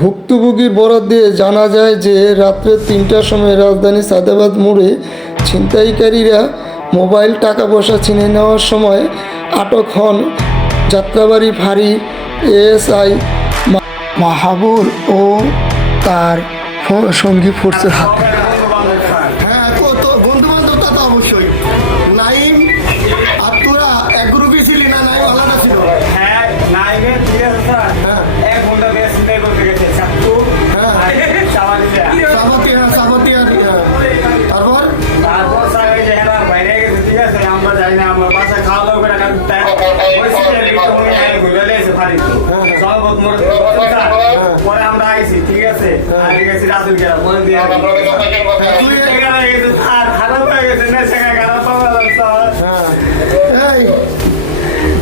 ভুক্তভোগীর বরাত দিয়ে জানা যায় যে, রাত্রে তিনটার সময় রাজধানী সাদাবাদ মোড়ে ছিনতাইকারীরা মোবাইল টাকা পয়সা ছিনে নেওয়ার সময় আটক হন যাত্রাবাড়ি ফাঁড়ি এএসআই মাহাবুর ও তার সঙ্গী ফোর্সের হাতে।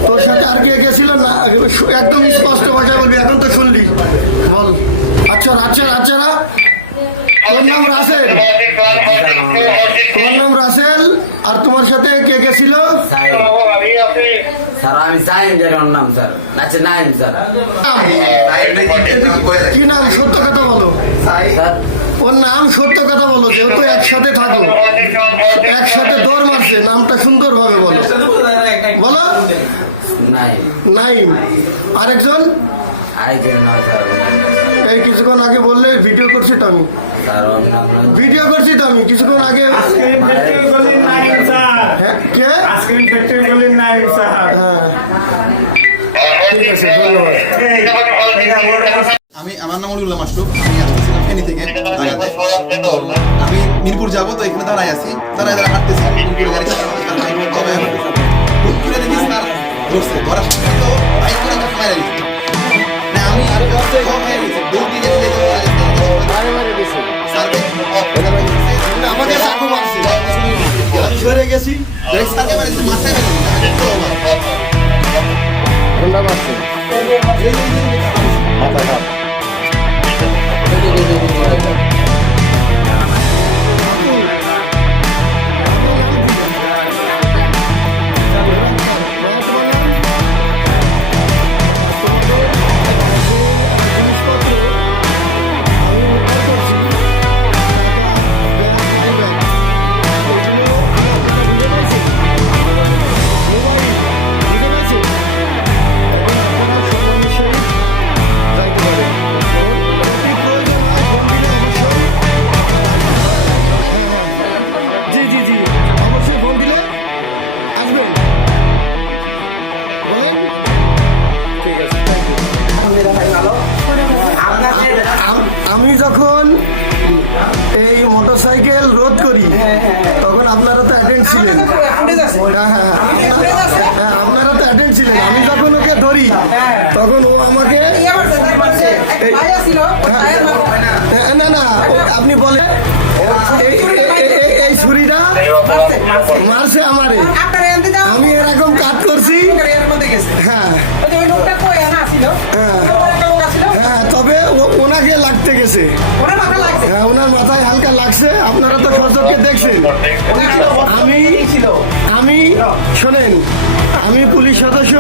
তোর সাথে আর কে গেছিল না? একদম স্পষ্ট ভাষায় বলবি এখন তো শুনলি। বল। আচ্ছা আচ্ছা আচ্ছা তোর নাম রাসেল। তোমার নাম রাসেল আর তোমার সাথে কে গেছিল? স্যার আমি সাইন নাম স্যার। আচ্ছা নাইম স্যার। কি নাম? সত্য কথা বলো। ওর নাম সত্য কথা বলো যেহেতু একসাথে থাকো। একসাথে দৌড় মারছে নামটা সুন্দর ভাবে বলো। বলো নাইম। আরেকজন? এই কিছুক্ষণ আগে বললে ভিডিও করছি তো আমি। ভিডিও করছি তো আমি কিছুক্ষণ আগে হ্যাঁ, হ্যাঁ। ঠিক আছে ধন্যবাদ। আমি আমার নাম অলিউল্লাহ মাসরুফ আমি আসছিলাম ফেনী থেকে ঢাকাতে। আমি মিরপুর যাব তো এখানে দাঁড়াই আছি দাঁড়ায় দাঁড়ায় হাঁটতেছি মিরপুরে গাড়ি চালাচ্ছি, আর আমি তবে হুট করে দেখি স্যার ধরছে ধরার সাথে তো বাইক করে আমাকে মারা দিচ্ছে আমি আর সব মারা দিচ্ছে দৌড় দিয়ে গেছে স্যারকে আমাকে চাকু মারছে আমি গেছি স্যারকে মারিছে মাথায় মেরেছে। Mother up. যখন এই মোটরসাইকেল রোধ করি তখন আপনারা তো অ্যাটেন্ড ছিলেন। হ্যাঁ, হ্যাঁ, হ্যাঁ, হ্যাঁ, আপনারা তো অ্যাটেন্ড ছিলেন। আমি যখন ওকে ধরি তখন ও আমাকে হ্যাঁ, না না আপনি বলেন। এই ছুরিটা মারছে। আমারে। আমি এরকম কাজ করছি। লাগতে গেছে হ্যাঁ ওনার মাথায় হালকা লাগছে। আপনারা তো সচককে দেখছেন। আমি আমি শোনেন আমি পুলিশ সদস্য